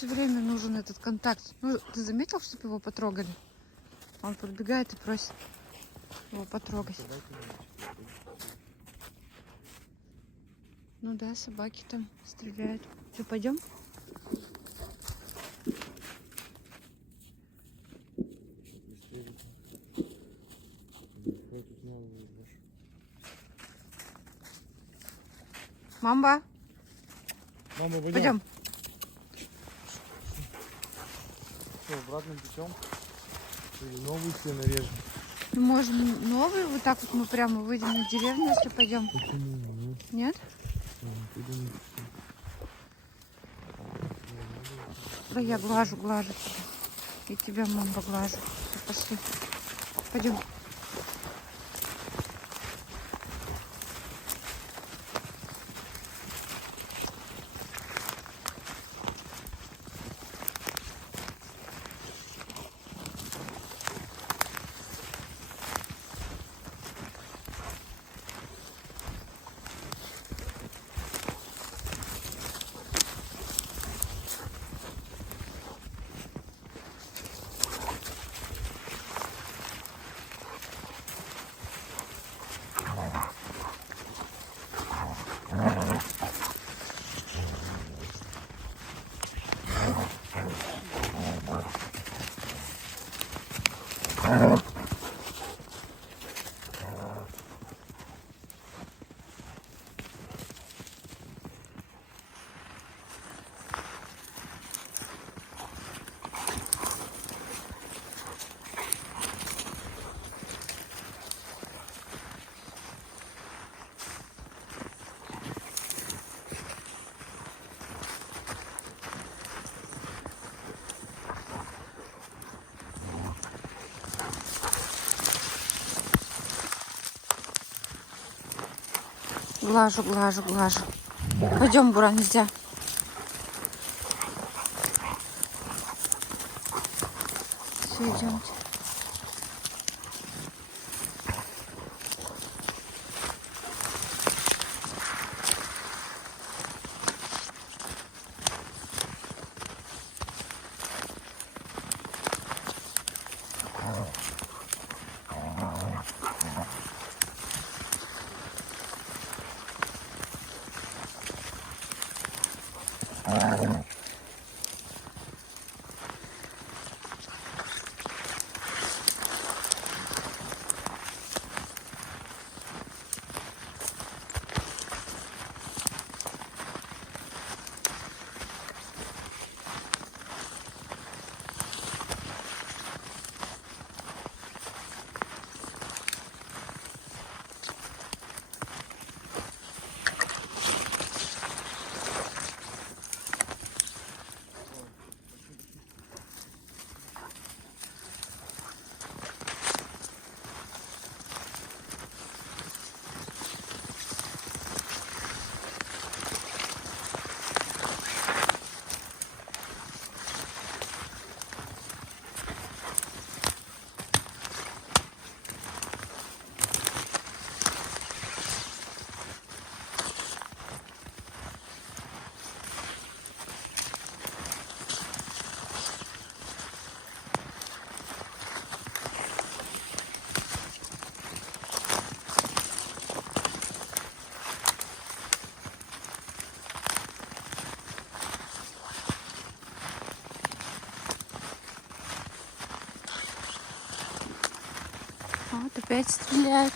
все время нужен этот контакт. Ну, ты заметил, чтобы его потрогали? Он подбегает и просит его потрогать. Ну да, собаки там стреляют. Что, пойдем? Мамба, Мама, пойдем. Что, обратным путем? Или новый все нарежем? Мы можем новый, вот так вот мы прямо выйдем на деревню, если пойдем. Почему? Нет? Да я глажу тебя. И тебя, мамба, глажу. Все, пошли. Пойдем. Глажу. Пойдем, Буран, нельзя. Все, идемте. Вот опять стреляют.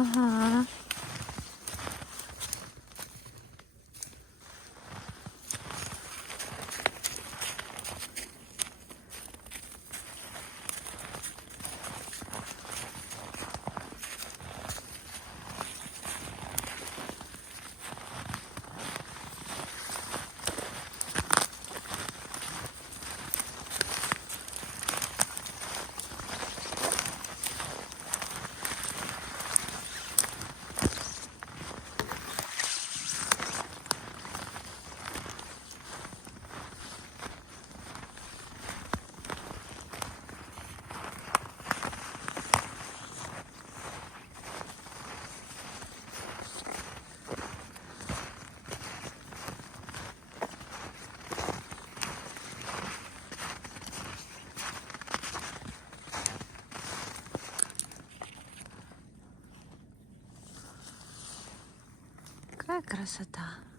Ага. Какая красота.